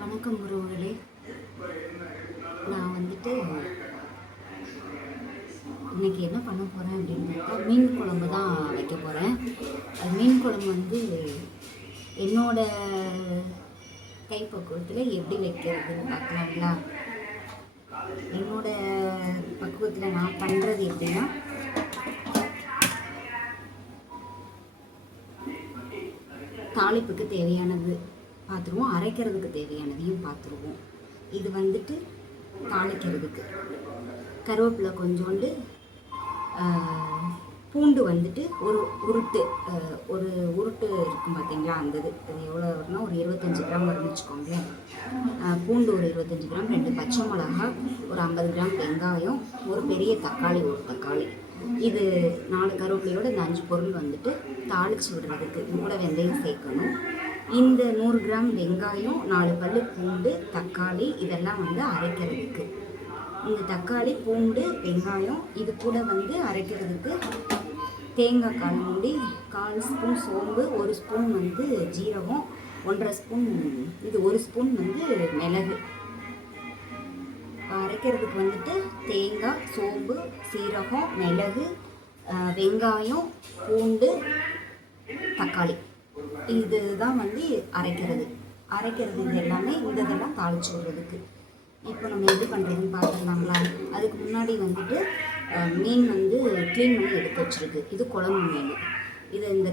வணக்கம் உறவுகளே. நான் வந்துட்டு இன்றைக்கி என்ன பண்ண போகிறேன் அப்படின்னு பார்த்தா மீன் குழம்பு தான் வைக்க போகிறேன். அது மீன் குழம்பு வந்து என்னோடய கைப்பக்குவத்தில் எப்படி வைக்கிறதுன்னு பார்க்கலாங்களா? என்னோடய பக்குவத்தில் நான் பண்ணுறது எப்படின்னா, தாளிப்புக்கு தேவையானது பார்த்துருவோம், அரைக்கிறதுக்கு தேவையானதையும் பார்த்துருவோம். இது வந்துட்டு தாளிக்கிறதுக்கு கருவேப்பிலை கொஞ்சோண்டு, பூண்டு வந்துட்டு ஒரு உருட்டு இருக்கும் பார்த்தீங்களா, அந்த இது எவ்வளோ வரும்னா ஒரு 25 கிராம் வரும்னு வச்சுக்கோங்களேன். பூண்டு ஒரு 25 கிராம், 2 பச்சை மிளகா, ஒரு 50 கிராம் வெங்காயம், ஒரு பெரிய தக்காளி, ஒரு தக்காளி. இது 4 கருவேப்பிலையோடு இந்த 5 பொருள் வந்துட்டு தாளித்து விடுறதுக்கு. இது கூட வெந்தயம் சேர்க்கணும். இந்த 100 கிராம் வெங்காயம், 4 பல்லு பூண்டு, தக்காளி இதெல்லாம் வந்து அரைக்கிறதுக்கு. இந்த தக்காளி, பூண்டு, வெங்காயம் இது கூட வந்து அரைக்கிறதுக்கு தேங்காய் கால் மூடி, 1/4 ஸ்பூன் சோம்பு, 1 ஸ்பூன் வந்து ஜீரகம், 1/2 ஸ்பூன் இது 1 ஸ்பூன் வந்து மிளகு. அரைக்கிறதுக்கு வந்துட்டு தேங்காய், சோம்பு, சீரகம், மிளகு, வெங்காயம், பூண்டு, தக்காளி இதுதான் வந்து அரைக்கிறது. இது எல்லாமே இந்த இதெல்லாம் தாளிச்சு விடுறதுக்கு. இப்போ நம்ம எப்படி பண்ணுறதுன்னு பார்த்துக்கலாங்களா? அதுக்கு முன்னாடி வந்துட்டு மீன் வந்து க்ளீன் பண்ணி எடுத்து வச்சுருக்கு. இது குழம்பு மீன். இது இந்த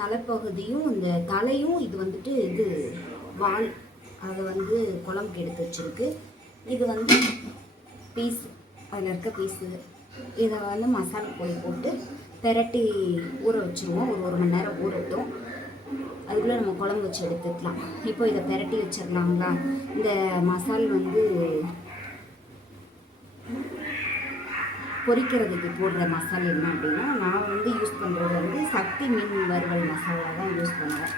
தலைப்பகுதியும் இந்த தலையும் இது வந்துட்டு இது வால், அதை வந்து குழம்புக்கு எடுத்து வச்சுருக்கு. இது வந்து பீஸ், அதில் இருக்க பீஸு. இதை வந்து மசாலா பொடி போட்டு பெரட்டி ஊற வச்சுருவோம். ஒரு மணி நேரம் ஊறட்டும். அதுக்குள்ளே நம்ம குழம்பு வச்சு எடுத்துக்கலாம். இப்போ இதை பெரட்டி வச்சிடலாங்களா? இந்த மசால் வந்து பொரிக்கிறதுக்கு போடுற மசாலா என்ன அப்படின்னா, நான் வந்து யூஸ் பண்ணுறது வந்து சக்தி மீன் வறுவல் மசாலா தான் யூஸ் பண்ணுவேன்.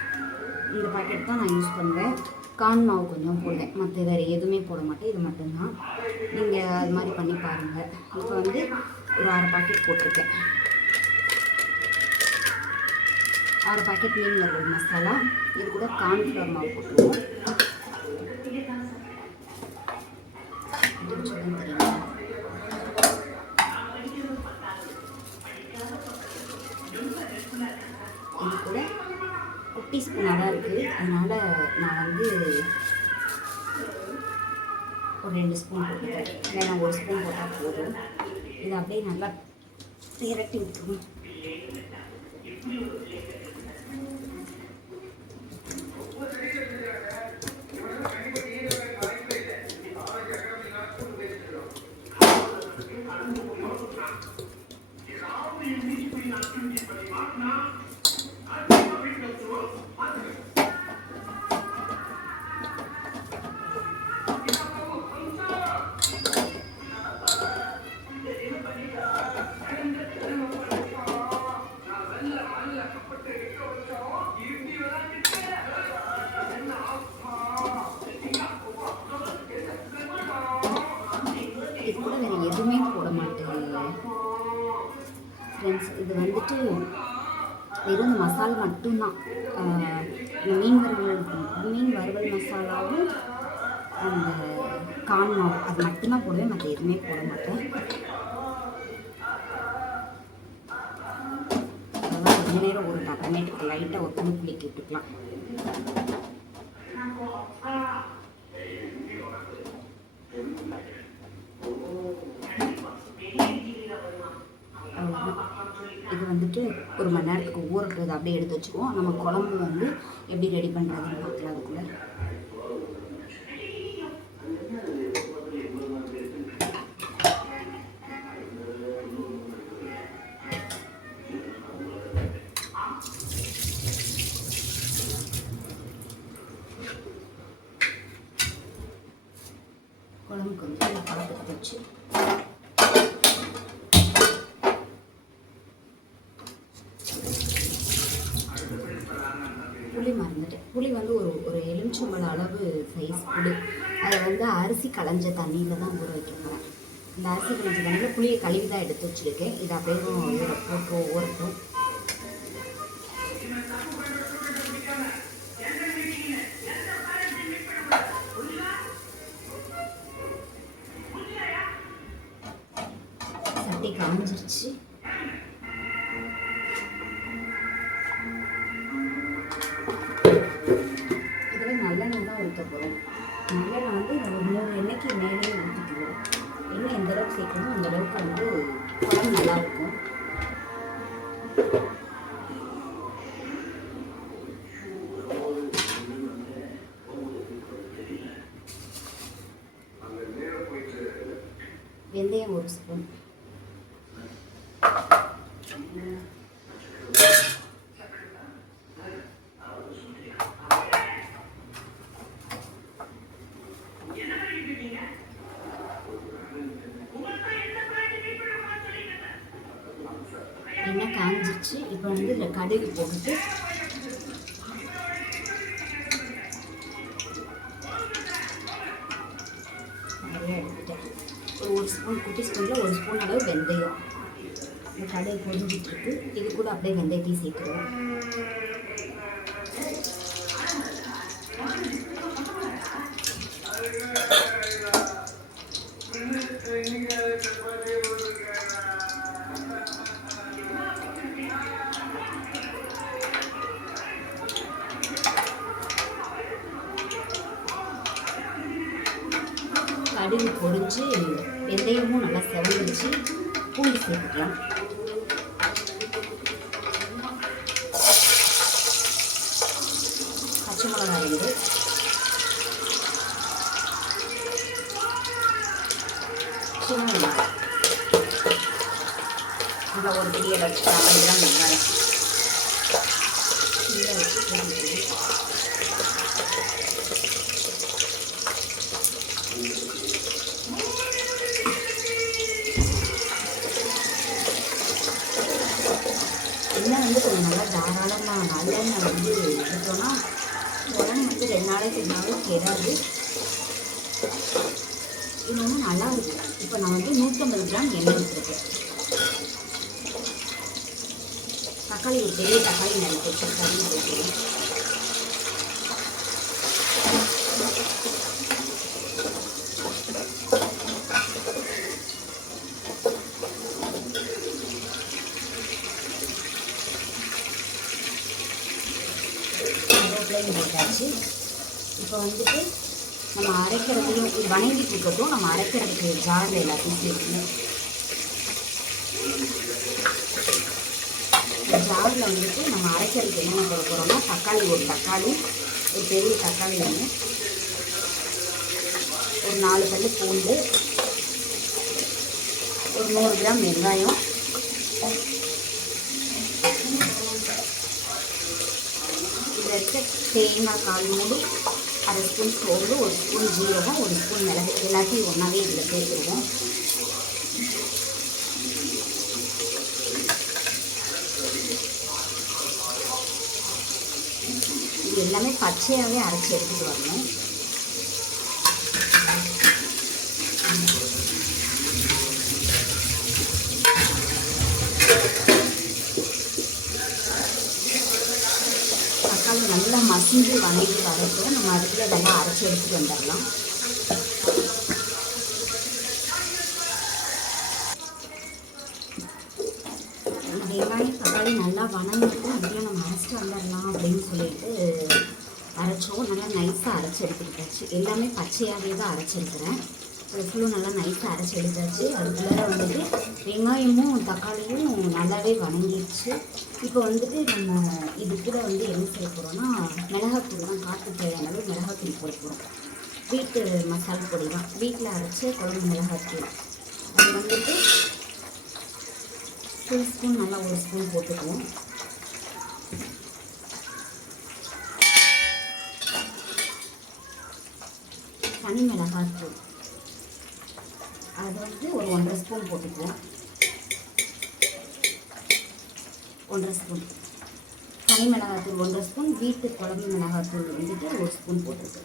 இந்த பாக்கெட் தான் நான் யூஸ் பண்ணுவேன். கான் மாவு கொஞ்சம் போடுவேன், மற்ற வேறு எதுவுமே போட மாட்டேன். இது மட்டும்தான். நீங்கள் அது மாதிரி பண்ணி பாருங்கள். இப்போ வந்து ஒரு 1/2 பாக்கெட் போட்டிருக்கேன். 6 பாக்கெட் மீன் வறுவல் மசாலா. இது கூட கார்ன்ஃப்ளவர் மாவு போட்டுருவோம். தெரியுமா? இது கூட குட்டி ஸ்பூனாக தான் இருக்குது, அதனால் நான் வந்து ஒரு 2 ஸ்பூன் போட்டுக்கிறேன். இல்லைனா 1 ஸ்பூன் போட்டால் போதும். இதை அப்படியே நல்லா திரட்டி விட்டுருவோம். இது கூட வேறு எதுவுமே போட மாட்டேன் ஃப்ரெண்ட்ஸ். இது வந்துட்டு வெறும் இந்த மசாலா மட்டும்தான். மீன் வறுவல் மசாலாவும் அந்த கான் மாவு அது மட்டும்தான் போடுவேன், மற்ற எதுவுமே போட மாட்டேன். அதெல்லாம் கொஞ்ச நேரம் ஒரு அப்புறமேட்டுக்கு லைட்டாக ஒரு துணி குளிக்க விட்டுக்கலாம். இது வந்துட்டு ஒரு மணி நேரத்துக்கு ஊறட்டுறது அப்படியே எடுத்து வச்சுக்குவோம். நம்ம குழம்பு வந்து எப்படி ரெடி பண்ணுறதுன்னு பார்க்கலாம். அதுக்குள்ளே குழம்பு கொஞ்சம் பார்த்துட்டு வச்சு புளி மறந்துட்டேன். புளி வந்து ஒரு எலுமிச்சம்பழ அளவு சைஸ் புளி. அதை வந்து அரிசி களைஞ்ச தண்ணியில் தான் ஊற வைக்க போகிறேன். இந்த அரிசி களைஞ்ச தண்ணியில் புளியை கழுவி தான் எடுத்து வச்சுருக்கேன். இதை அப்படியே இதில் போட்டு ஊறட்டும். நல்லாயிருக்கும். வெந்தயம் 1 ஸ்பூன், எண்ணெய் காஞ்சிச்சு. இப்போ வந்து இதில் கடுகு போட்டுட்டு நிறைய எடுத்துட்டேன். ஒரு ஸ்பூன், குட்டி ஸ்பூனில் 1 ஸ்பூன் அளவு வெந்தயம். இந்த கடுகு பொரிஞ்சிட்ருக்கு. இது கூட அப்படியே வெந்தயத்தையும் சேர்க்குறோம். கடுகு பொரிஞ்சு வெந்தயமும் நல்லா செவந்துச்சு. பூண்டு சேர்த்துக்கலாம். பச்சை மிளகா 2, சின்ன வெங்காயம் நல்லா ஒரு பெரிய வச்சு 50 கிராம் வெங்காயம் சின்ன வச்சு எண்ணெய் வந்து கொஞ்சம் நல்லா தாராளமாக நல்லெண்ணெய் வந்து எடுத்தோன்னா உடனே வந்து 2 நாளைக்கு கெடாது. இன்னொன்று நல்லா இருக்கும். இப்போ நான் வந்து 150 கிராம் எண்ணெய் வச்சுருக்கேன். தக்காளி ஒரு பெரிய தக்காளி நறுக்கி வச்சுருக்காங்க போட்டுருக்கேன். போட்டாச்சு. இப்போ வந்துட்டு நம்ம அரைக்கிறதையும் வணங்கி கொடுக்கட்டும். நம்ம அரைக்கிறதுக்கு ஜாரில் எல்லாத்தையும் சேர்க்கணும். ஜாரில் வந்துட்டு நம்ம அரைக்கிறதுக்கு என்னென்ன போட போகிறோம்னா தக்காளி, ஒரு தக்காளி, ஒரு பெரிய தக்காளி ஒன்று, ஒரு 4 பல்லு பூண்டு, ஒரு 100 கிராம் வெங்காயம், இதில் இருக்க தேங்காய் 1/4 மூடி, 1/2 ஸ்பூன் சோம்பு, 1 ஸ்பூன் ஜீரகம், 1 ஸ்பூன் மிளகு எல்லாத்தையும் ஒன்றாவே இதில் சேர்த்துருவோம். இது எல்லாமே பச்சையாகவே அரைச்சி எடுத்துகிட்டு வரணும். தக்காளி நல்லா மசிஞ்சு வணங்கி வரட்டும். நம்ம அதுக்குள்ளே இதெல்லாம் அரைச்சி எடுத்துகிட்டு வந்துடலாம். வெங்காயம் தக்காளி நல்லா வணங்கிட்டு அதுக்குள்ளே நம்ம அரைச்சிட்டு வந்துடலாம் அப்படின்னு சொல்லிட்டு அரைச்சோம். நல்லா நைஸாக அரைச்சி எடுத்துக்கிட்டாச்சு. எல்லாமே பச்சையாகவே தான் அரைச்சிருக்கிறேன். அது ஃபுல்லும் நல்லா நைஸாக அரைச்சி எடுத்தாச்சு. அதுக்குள்ளே வந்துட்டு வெங்காயமும் தக்காளியும் நல்லாவே வணங்கிடுச்சு. இப்போ வந்துட்டு நம்ம இது கூட வந்து என்ன செய்ய போகிறோம்னா மிளகாத்தூள் தான், காட்டு தேவையான அளவு மிளகாத்தூள் போட போகிறோம். வீட்டு மசாலா பொடி தான், வீட்டில் அரைச்ச குழம்பு மிளகாத்தூள். அது வந்துட்டு 2 ஸ்பூன், நல்லா 1 ஸ்பூன் போட்டுக்குவோம். தனி மிளகாத்தூள் அது வந்து ஒரு 1/2 ஸ்பூன் போட்டுக்குவோம். 1/2 ஸ்பூன் தனி மிளகாத்தூள், 1/2 ஸ்பூன் வீட்டு குழம்பு மிளகாத்தூள் வந்துட்டு 1 ஸ்பூன் போட்டுருக்கு.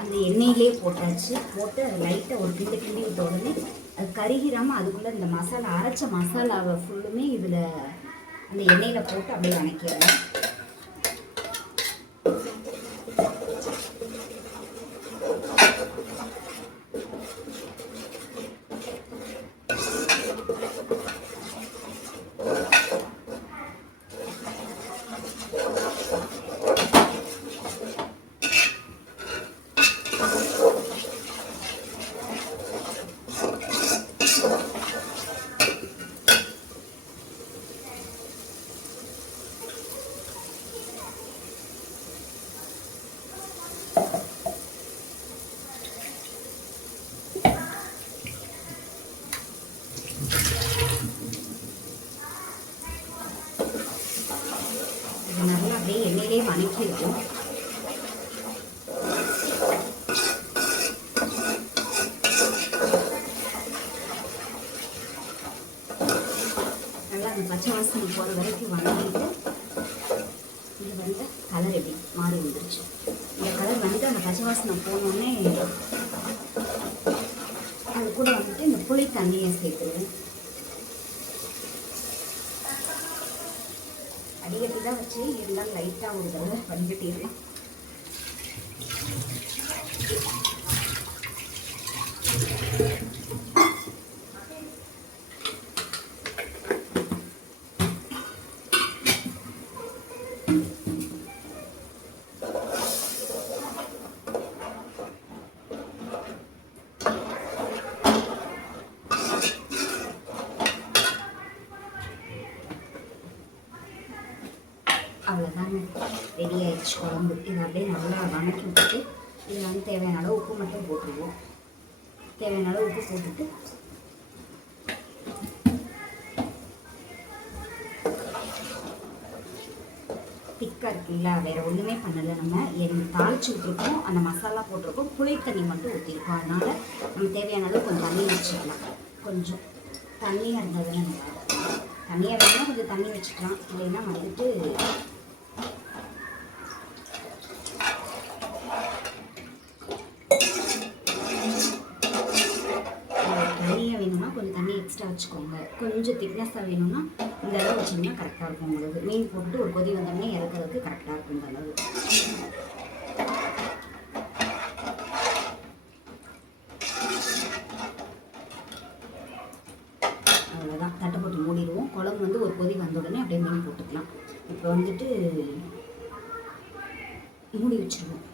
அந்த எண்ணெயிலே போட்டாச்சு. போட்டு அது லைட்டாக ஒரு கிண்டி விட்ட உடனே அது கருகிராமல் அதுக்குள்ளே இந்த மசாலா அரைச்ச மசாலாவை ஃபுல்லுமே இதில் அந்த எண்ணெயில் போட்டு அப்படியே வணக்கிடலாம். நல்லா அந்த பச்சை வாசனை போகிற வரைக்கும் வதக்கிட்டு இது வந்து கலர் எப்படி மாறி வந்துருச்சு. இந்த கலர் வந்து அந்த பச்சை வாசனை போனோடனே அது கூட வந்துட்டு இந்த புளி தண்ணியை சேர்த்துருவேன். அடிக்கடி தான் வச்சு இருந்தாலும் லைட்டாக ஒரு தடவை வடிகட்டிடுறேன். அவ்வளோதாங்க, ரெடி ஆகிடுச்சு குழம்பு. இதை அப்படியே நல்லா வதக்கி விட்டுட்டு இதில் வந்து தேவையான அளவு உப்பு மட்டும் போட்டுருவோம். தேவையான அளவு உப்பு போட்டுட்டு திக்காக இருக்குங்களா, வேறு ஒன்றுமே பண்ணலை. நம்ம தாளிச்சு விட்ருக்கோம், அந்த மசாலா போட்டிருக்கோம், புளி தண்ணி மட்டும் ஊற்றிருக்கோம். அதனால் நம்ம தேவையான அளவு கொஞ்சம் தண்ணி வச்சுக்கலாம். கொஞ்சம் தண்ணியாக இருந்ததுன்னா நல்லா தண்ணியாக வேணும்னா கொஞ்சம் தண்ணி வச்சுக்கலாம். இல்லைன்னா வந்துட்டு தண்ணியாக வேணும்னா கொஞ்சம் தண்ணி எக்ஸ்ட்ரா வச்சுக்கோங்க. கொஞ்சம் திக்னஸாக வேணும்னா இந்த அளவு வச்சிங்கன்னா கரெக்டாக இருக்கும். உங்களுக்கு மீன் போட்டு ஒரு கொதி வந்தோடனே இறக்குறதுக்கு கரெக்டாக இருக்கும் இந்த அளவு. அவ்வளோதான், தட்டை போட்டு மூடிடுவோம். குழம்பு வந்து ஒரு கொதி வந்த உடனே அப்படியே மீன் போட்டுக்கலாம். இப்போ வந்துட்டு மூடி வச்சுருவோம்.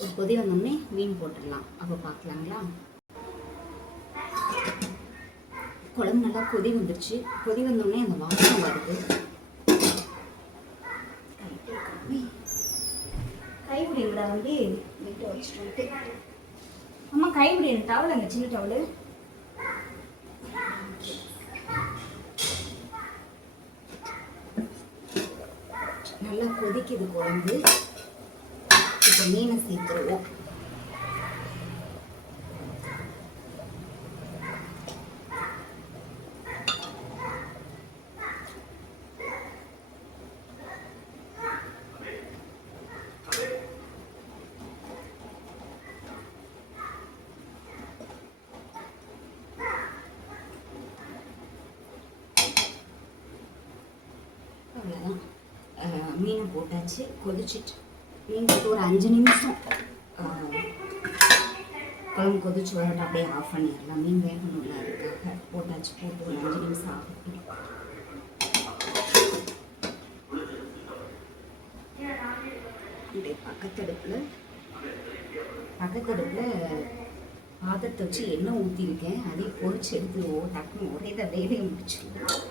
ஒரு கொதி வந்தோடனே மீன் போட்டுடலாம். அப்போ பார்க்கலாங்களா. குழம்பு நல்லா கொதி வந்துருச்சு. கொதி வந்தோடனே அந்த வாசனை வருது. கைவிடுங்களா வந்து வீட்டை வச்சுட்டு அம்மா கைவிடு, எனக்கு டவல் அங்கே சின்ன டவலு. நல்லா கொதிக்குது குழம்பு. இப்போ மீனை சேர்த்துருவோம். அவ்வளோதான், மீனை போட்டாச்சு. கொதிச்சுட்டு மீன் போட்டு ஒரு 5 நிமிஷம் குழம்பு கொதிச்சு வரட்டும், அப்படியே ஆஃப் பண்ணிடலாம். மீன் வேகணும்ல, அதுக்காக போட்டாச்சு. போட்டு ஒரு 5 நிமிஷம் ஆகட்டும். அப்படியே பக்கத்தடுப்பில் பாத்திரத்தை வச்சு எண்ணெய் ஊற்றிருக்கேன். அதையும் பொரிச்சு எடுத்துருவோம். டக்குன்னு ஒரே தான் வேலையை முடிச்சுருவோம்.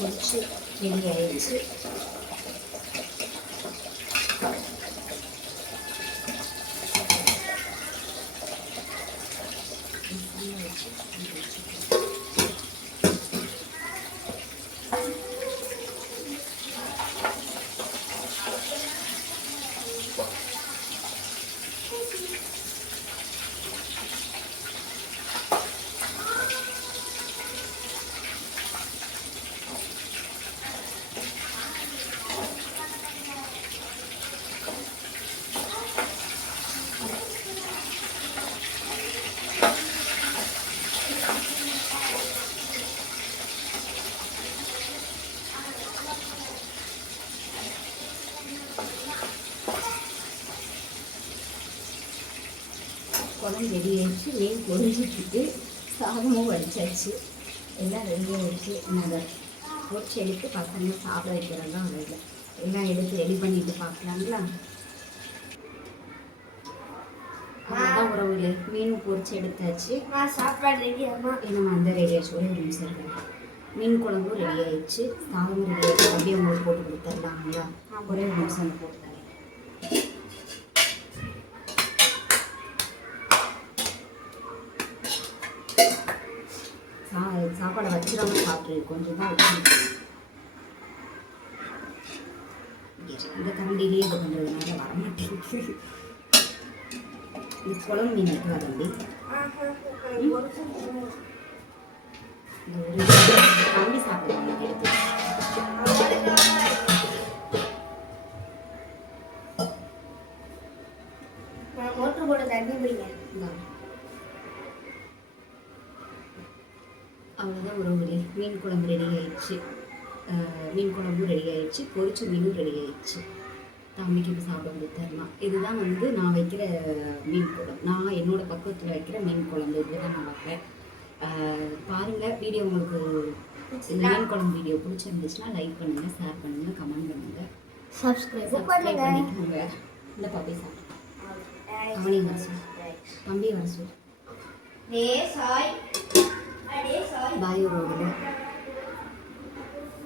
பொரிச்சு ரெடி ஆயிடுச்சு. குழம்பு ரெடி ஆயிடுச்சு. மீன் பொரிஞ்சிட்டு சாதமும் வடிச்சாச்சு. எல்லாம் ரெடி ஆயிடுச்சு. நாங்கள் பொரிச்சு எடுத்து பசங்க சாப்பிட வைக்கிறது தான் வேலை. எல்லாம் எடுத்து ரெடி பண்ணிட்டு பார்க்கலாங்களா? அதான் உறவுகளே, மீன் பொரிச்சு எடுத்தாச்சு. சாப்பாடு ரெடி ஆமா. நம்ம அந்த ரெடி ஆச்சு. ஒரே ஒரு நிமிஷம் இருக்கு. மீன் குழம்பும் ரெடி ஆயிடுச்சு. சாதமும் ரெடி ஆயிடுச்சு. அப்படியே உங்களுக்கு போட்டு கொடுத்துடலாங்களா? ஒரே ஒரு நிமிஷம் போட்டு தரேன். சாப்பாடை வச்சிடாம சாப்பிட்ரு கொஞ்சம் தான் வச்சு இந்த கரண்டிலேயே இது பண்ணுறதுனால வரமாட்டேங்குது. இது குழம்பு மீன் இருக்குதா தம்பி? இந்த ஒரு தம்பி சாப்பிடுவாங்க எடுத்து. மோட்டர் போட தண்ணி பிடிங்க. அவ்வளோதான் உறவுகளே, மீன் குழம்பு ரெடி ஆயிடுச்சு. மீன் குழம்பும் ரெடி ஆயிடுச்சு. பொரிச்ச மீனும் ரெடி ஆயிடுச்சு. தம்பிக்கு இப்போ சாப்பிட கொடுத்துடலாம். இதுதான் வந்து நான் வைக்கிற மீன் குழம்பு. நான் என்னோட பக்கத்தில் வைக்கிற மீன் குழம்பு இது தான் நான் வைப்பேன். பாருங்கள், வீடியோ உங்களுக்கு இந்த மீன் குழம்பு வீடியோ பிடிச்சிருந்துச்சுன்னா லைக் பண்ணுங்கள், ஷேர் பண்ணுங்கள், கமெண்ட் பண்ணுங்கள், சப்ஸ்கிரைப் பண்ணிக்கோங்க. இந்த பப்பி சாப்பிட்டு அவனி வர சொல், தம்பி வர சொல். பாய் உறவுகளே.